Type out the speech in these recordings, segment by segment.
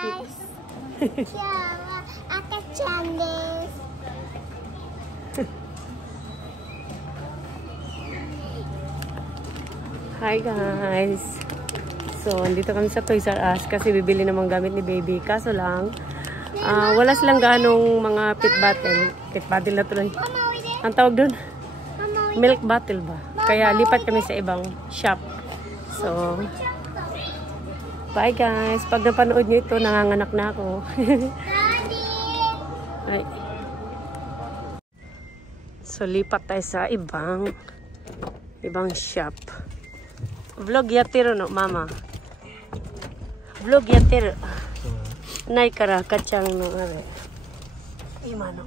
今日は赤ちゃんです。Hi guys! So, andito kami sa Toys R Us kasi bibili namang gamit ni baby. Kaso lang, wala silang ganong mga pit bottle. Pit bottle na tuloy. Ang tawag dun? Milk bottle ba? Kaya lipat kami sa ibang shop. So, bye guys! Pag napanood nyo ito, nanganganak na ako. Ay. So, lipat tayo sa ibang shop. Vlog yatiro no, mama. Vlog yatiro. Nai kara kacang no are. Imano.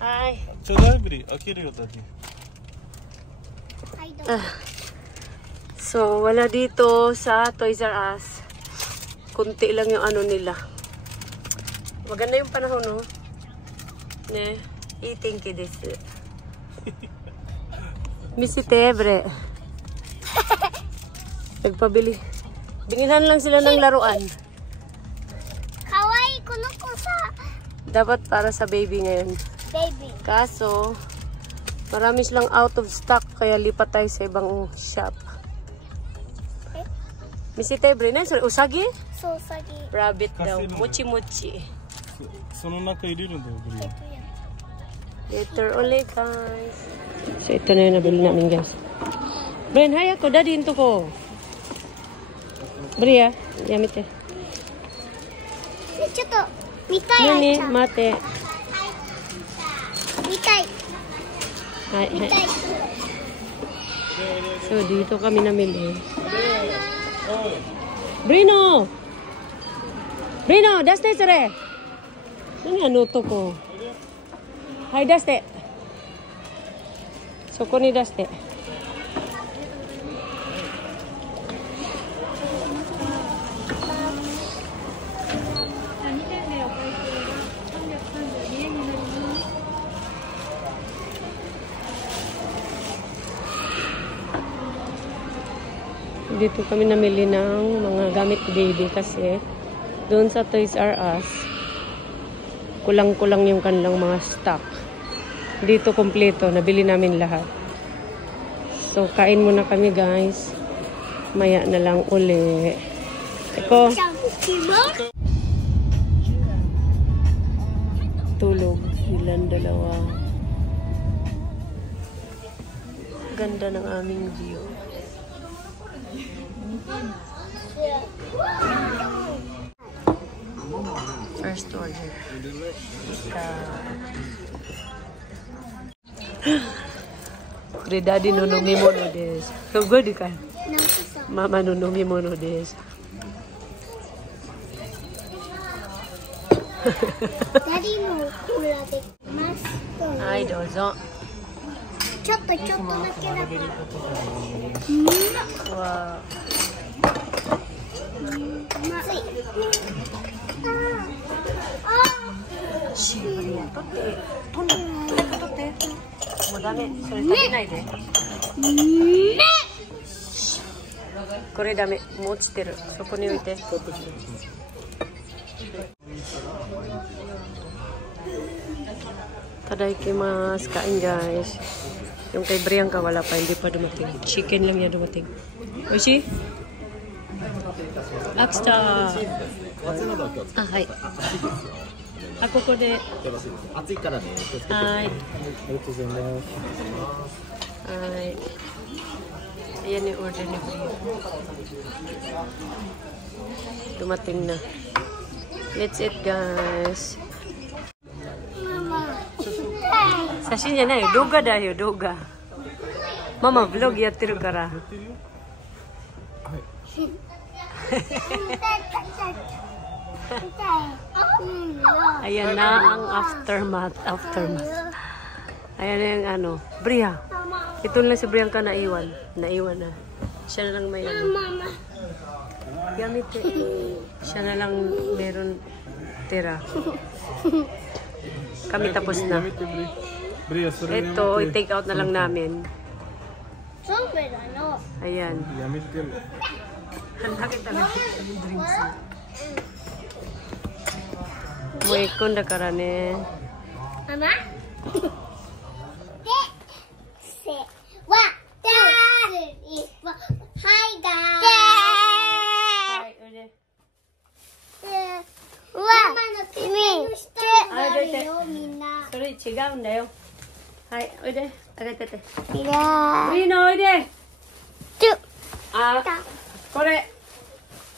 Ay. Chodai bri, akiru yo tadi. So, wala dito sa Toys R Us. Kunti lang yung ano nila. Maganda yung panahon, no? Ne, eating desu. Misi Tebre. Nagpabili. Binilhan lang sila ng laruan. Kawaii kuno kusa. Dapat para sa baby ngayon. Baby. Kaso, marami silang out of stock kaya lipat tayo sa ibang shop. Misi Tebre na, usagi? So, usagi. Rabbit daw. Mochi-mochi. Sono naka iriru ndo bri. Later ulit guys. So ito na yung nabili namin guys. Brian, hay ako. Daddy, into ko. Bria, yamite. Choto, mitai Nani, Aisha. mate. Mitai. Hay, hay. Mitai. So dito kami namili. Brino! Brino, daste sere. Ano nga nuto ko? Hay, daste. So ko ni daste. Dito kami namili ng mga gamit ni baby kasi doon sa Toys R Us kulang-kulang yung kanilang mga stock. Dito kompleto, nabili namin lahat. So kain muna kami guys. Maya na lang uli. Eko. Tulog silang dalawa. Ganda ng aming view. First order. Daddy nunumi mo no des. Good ka. Mama nunumi mo no des. Daddy mo kula de masu. Ay, dozo. ちょっとだけだから。Wow. まずい。しんどい。取って。取って。もうダメ。それ食べないで。これダメ。もう落ちてる。そこに置いて。Tadaikimasu. Kain guys. Yung kay Brianka wala pa, hindi pa dumating. Chicken lang yan dumating. Oishi? Aksta. Ah, hai. Ako ko de. Hai. Hai. Ayan yung order ni Brian. Dumating na. Let's eat guys. Sashiじゃないよ、動画だよ、動画。ママ、ブログやってるから。Ayan na ang aftermath. Ayan na yung ano. Bria. Ito lang si Brianka naiwan. Naiwan na. Siya na lang may ano. Gamit eh. Siya na lang meron tira. Kami tapos na. Ito, i-take out na lang namin. Ayan. Bakit talaga yung drinks na? Moikon da kara ne. ママで、せ、わ、だーり、わ、はいだはい、おいで。ー。ママの手の下にあるよ、みんな。それ違うんだよ。はい、おいで。あげてて。いやブリーノおいで。ちゅ、あ、これ。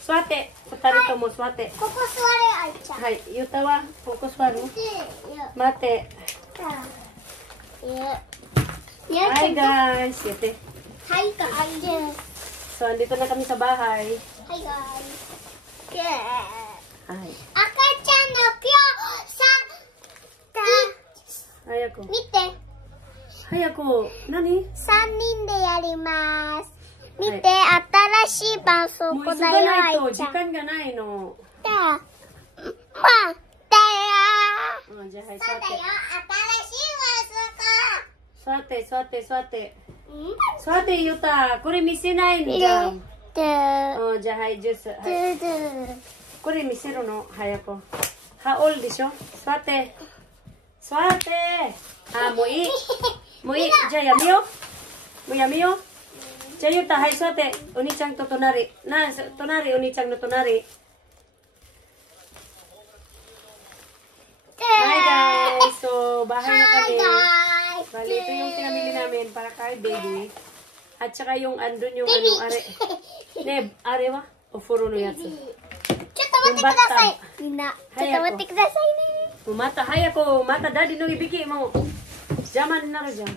座って。二人とも座って。ここ座れ、あいちゃん。はい、ゆうたはここ座る。で、待って。Hi guys, yate. Hi guys. So, andito na kami sa bahay. Hi guys. Ay. 赤ちゃんのぴょさん。早く。見て。早く。何？ 3人でやります。見て、は新しい絆創もう急膏だよ、がないとあいちゃん。時間がないの。だよ。まあ、だよ。うん、じゃあはい、そうだよ、新しい座って。座って、座って。絆創膏。座って、ゆうた。これ見せないん見だ。て。うん、じゃあはい、ジュース。はい。これ見せるの、早く。はおるでしょ？座って。座って。あ、もういい。もういい。じゃあやめよう。もうやめよう。じゃあゆうた、はい、座って。お兄ちゃんと隣。隣、お兄ちゃんの隣。Hi guys! So, bahay na kami. Bali, ito yung pinamili namin para kay baby. At saka yung andun yung ano, are. Ne, are wa? O furo no yatsu. ちょっと待ってください。みんな、ちょっと待ってくださいね。Mata, hayako. Mata, daddy no ibiki mo. Jaman na rin dyan.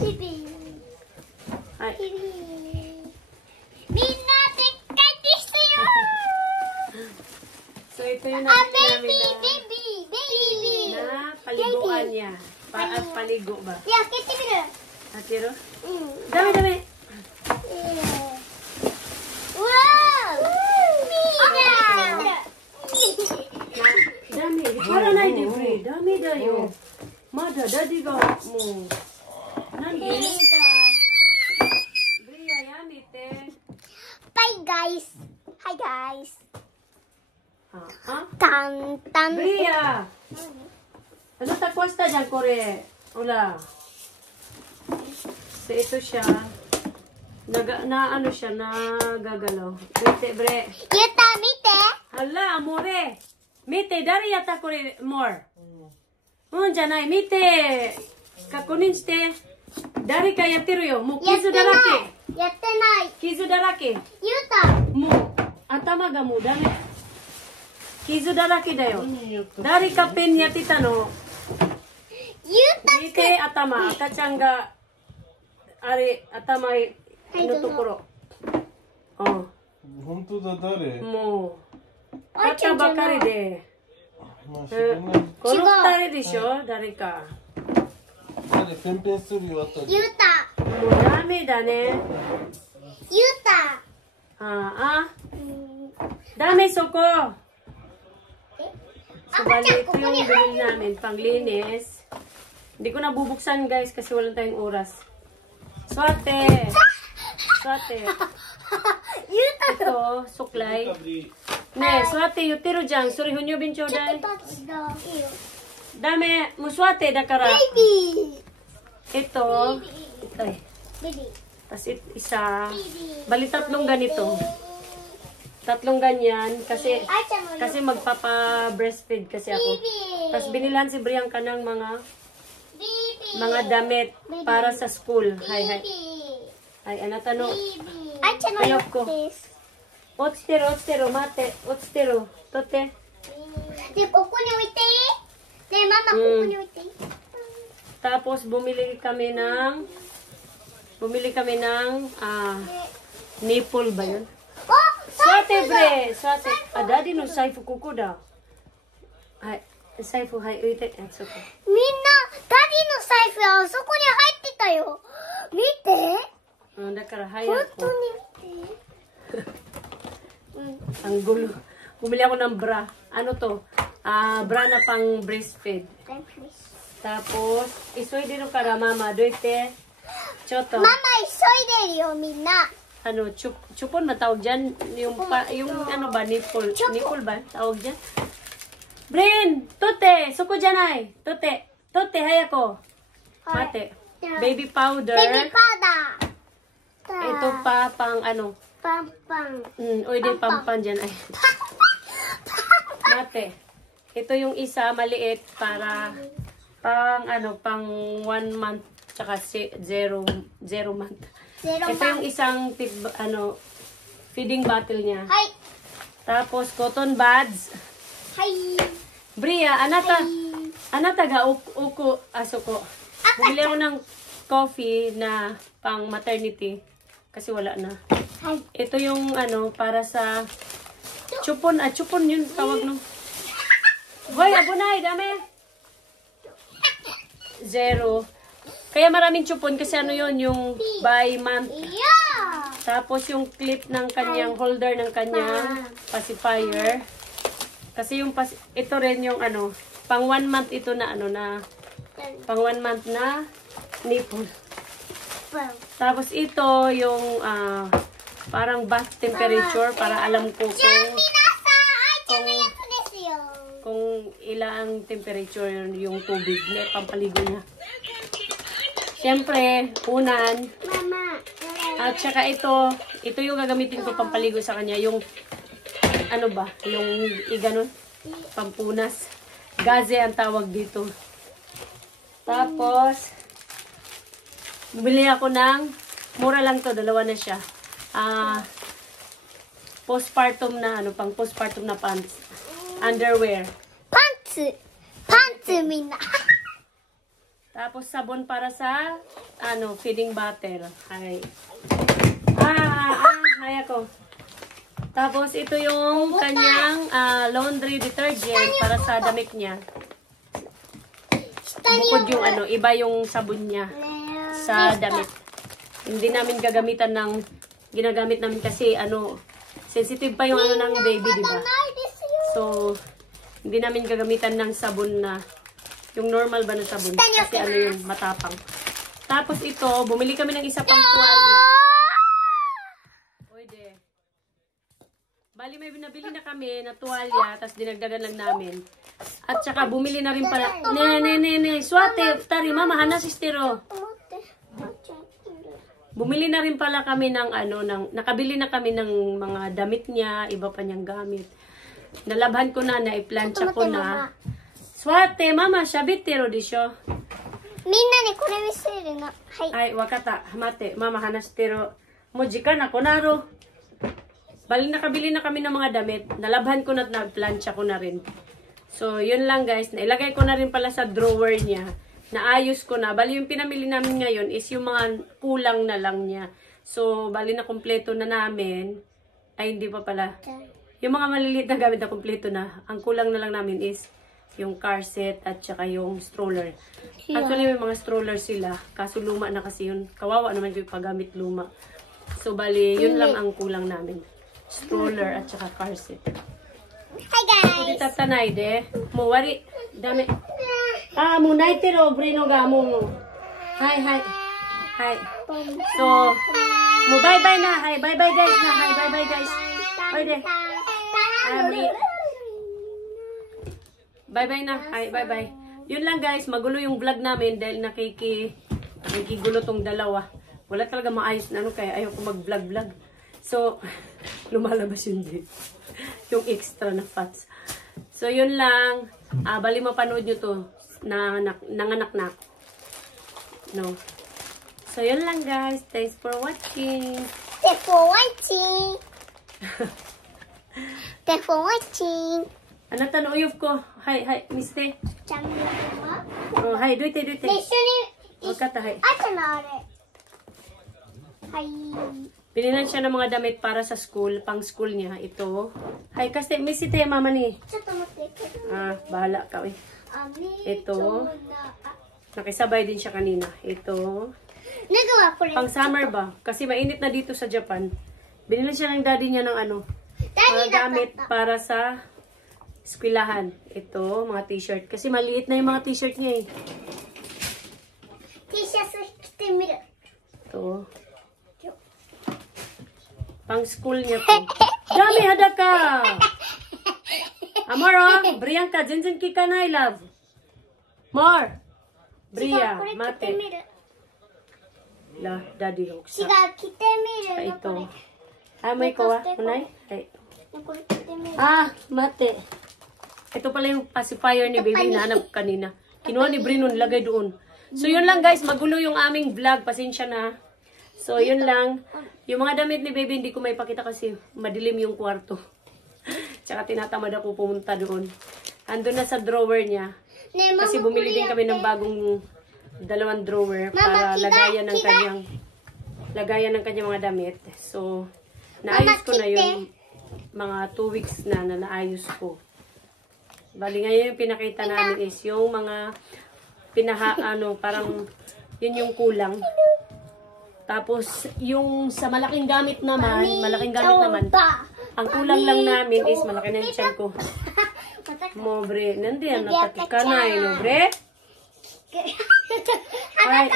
ビビはい。ビビみんな、でっかいですよ。 So, ito yung あ、namin ベビー、ベnamin ビー、ベビー。 na paliguan niya. At paligo ba? いや、開けてみる。 Akiro? うん。 Dami, dami. うわー。 Dami. Para na hindi free. Dami dayo. Mada, daddy ga mo. Nandi? Bria, yami te. Bye guys. Hi guys. Ha? Tan tan. Bria! Ano takwasta dyan, Kore? Ula. So, ito siya. Ano siya, nagagalaw. Mite, bre. Yuta, mite. Hala, amore. Mite, dari yata, Kore, more. Janai, mite. Kakunin shite. Dari ka yattiru yo. Mo, kizu darake. やってない。 Kizu darake. ゆうた。 Mo, atama ga mo, dami. Kizu darake da yo. Dari ka pen yattita no. ゆうた。 Mite, atama. Akachan ga, are, atama no tokoro. Oh. 本当だ、誰？ Mo. あちゃ Kata んじゃない。 bakari de. まあ、知らない。 Kono futari desho, dari ka. 誰？ペンペンするよ、あったり。ゆうた。 Mo, dami da ne. ゆうた。 Ah. Dami soko. So, bali, ito yung bilhin namin, panglinis. Hindi ko nabubuksan, guys, kasi walang tayong oras. Swate! Swate. ゆうた。 Ito, suklay. Ne, swate, yutiro dyan. Sorry, hunyo bin ちょっ chodai. とタッチだ。いいよ。 Dame, muswate, dakara. ベビー。 Ito. Ay, ベビー。 tas isa. Bali, tatlong ganito. Tatlong ganyan. Kasi, あいちゃんの kasi magpapa-breastfeed kasi ako. Tapos binilhan si Brianka ng mga damit para sa school. Hay, hay. Ay, anata no. あいちゃんの早くです。 Otstero, otstero, mate. Otstero. Tote. で、ここに置いていい？ねえ、ママ、ここに置いていい？ Tapos, bumili kami ng nipple ba yun? お、 Swate, bre! Swate. Ah, daddy no saifu kuko daw. Ay, saifu, hay. Uite, it's okay. みんな、ダディの財布あそこに入ってたよ。見て。 だから、本hayat 当 ko. に見て。Ang gulo. Bumili ako ng bra. Ano to? Bra na pang breastfeed. Tapos, isoy din kara mama. Doite. Choto. ママ急いでるよ、みんな。 Ano, chupon na tawag dyan? Yung ano ba, nipple? Nipple ba? Tawag dyan? Brin, tote, suko janai. Tote, tote, hayako. Mate. Baby powder. Baby powder. Ito pa pang ano. Pampang. Pwede pampan dyan ay. Mate. Ito yung isa maliit para pang ano, pang 1 month tsaka 0 month. Ito yung isang feeding bottle niya. Hi. Tapos cotton buds. Hi. Bria, anata ga uko asuko. Bumili ako ng coffee na pang maternity kasi wala na. Hi. Ito yung ano para sa chupon, chupon yun tawag no. Hoy, abunay, dami. 0. Kaya maraming chupon kasi ano yun, yung by month. Yeah. Tapos yung clip ng kanyang holder ng kanyang pacifier. Kasi yung ito rin yung ano, pang 1 month ito na ano na pang 1 month na nipple. Tapos ito yung parang bath temperature para alam ko kung ilang temperature yung tubig na pampaligo niya. Siyempre, unan. Mama. At saka ito yung gagamitin ko pampaligo sa kanya. Yung, ano ba? Yung iganon. Pampunas. Gaze ang tawag dito. Tapos, bumili ako ng, mura lang to, 2 na siya. Postpartum na, pang postpartum na pants. Underwear. Pants minna. Tapos sabon para sa feeding bottle. Hay. Hay ako. Tapos ito yung kanyang laundry detergent para sa damit niya. Bukod yung iba yung sabon niya sa damit. Hindi namin gagamitan ng ginagamit namin kasi sensitive pa yung ng baby, di ba? So, hindi namin gagamitan ng sabon na yung normal ba na sabon kasi yung matapang. Tapos ito, bumili kami ng isa pang tuwalya. Pwede. Bali may binabili na kami na tuwalya, tapos dinagdagan lang namin. At saka bumili na rin pala. Swate, tari mama hana sistero. Bumili na rin pala kami ng nakabili na kami ng mga damit niya, iba pa niyang gamit. Nalabhan ko na, naiplansya ko na. Swate, mama, shabitero disyo. Minna ni kore misuru no. Ay, wakata, mate, mama, hanastero. Mojika na, kunaro. Bali, nakabili na kami ng mga damit. Nalabhan ko na at naplansya ko na rin. So, yun lang guys. Nailagay ko na rin pala sa drawer niya. Naayos ko na. Bali, yung pinamili namin ngayon is yung mga kulang na lang niya. So, bali na kumpleto na namin. Ay, hindi pa pala. Yung mga maliliit na gamit na kumpleto na. Ang kulang na lang namin is yung car set at saka yung stroller. Actually, may mga stroller sila. Kaso luma na kasi yun. Kawawa naman yung paggamit luma. So, bali, yun lang ang kulang namin. Stroller at saka car set. Hi guys. Kung tatanay de, mo wari, dami. Mo naitero, brino ga mo. Hi. So, mo bye-bye na. Hi, bye-bye guys na. Hi, bye-bye guys. Oy de. Bye-bye na. Hi, bye-bye. Yun lang guys, magulo yung vlog namin dahil nakikigulo tong dalawa. Wala talaga maayos na kaya ayaw ko mag-vlog-vlog. So, lumalabas yun din. Yung extra na fats. So, yun lang. Bali mapanood nyo to. Nanganak na ako. No. So, yun lang guys. Thanks for watching. Thanks for watching. Thanks for watching. Ano tanong uyov ko? Hi, miste. Channel Oh, hi, duite. 一緒に Wakata, hi. あとのあれはい Pinilan siya ng mga damit para sa school, pang school niya. Ito. Hi, kasi misite mama ni. ちょっと待って Bahala ka eh. Ito. Nakisabay din siya kanina. Ito. 脱ぐわこれ Pang summer ba? Kasi mainit na dito sa Japan. Binilan siya ng daddy niya ng mga gamit para sa eskwelahan. Ito, mga t-shirt. Kasi maliit na yung mga t-shirt niya eh. T シャツ着てみる Ito. Pang school niya po. Dami, hada ka! Amor, oh. Brianka, Jinjin Kika na, I love. More. Bria, これ着て mate. みる。 La, daddy 違う、 hoksa. 着てみるの。 Ito. Ah, may kawa. Unay? Ay. これ着てみる。 Ah, mate. Ito pala yung pacifier ni baby na hanap kanina. Kinuha ni Brinon, lagay doon. So, yun lang guys. Magulo yung aming vlog. Pasensya na. So, yun lang. Yung mga damit ni baby, hindi ko may pakita kasi madilim yung kwarto. Tsaka tinatamad ako pumunta doon. Andun na sa drawer niya. Kasi bumili din kami ng bagong 2 drawer para lagayan ng kanyang mga damit. So, naayos ko na yung mga 2 weeks na naayos ko. Bali ngayon yung pinakita namin is yung mga parang yun yung kulang. Tapos, yung sa malaking gamit naman, ang kulang lang namin is malaki na yung tiyan ko. Mo, bre. Nandiyan, natatika na eh, no, bre? Right.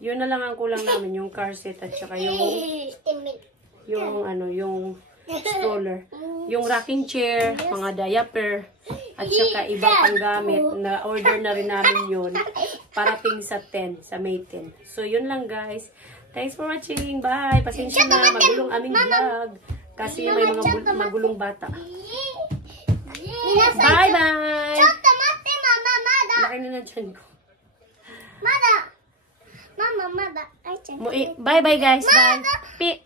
Yun na lang ang kulang namin, yung car seat at saka yung stroller. Yung rocking chair, mga diaper, at saka iba pang gamit na order na rin namin yun. Parating sa May 10. So, yun lang guys. Thanks for watching. Bye. Pasensya na, magulong aming vlog. Kasi may mga magulong bata. Bye-bye! ちょっと待って、ママ、まだ。 Laki na na dyan ko. まだ。ママ、まだ。愛ちゃん。 Bye-bye guys. Bye. Pi.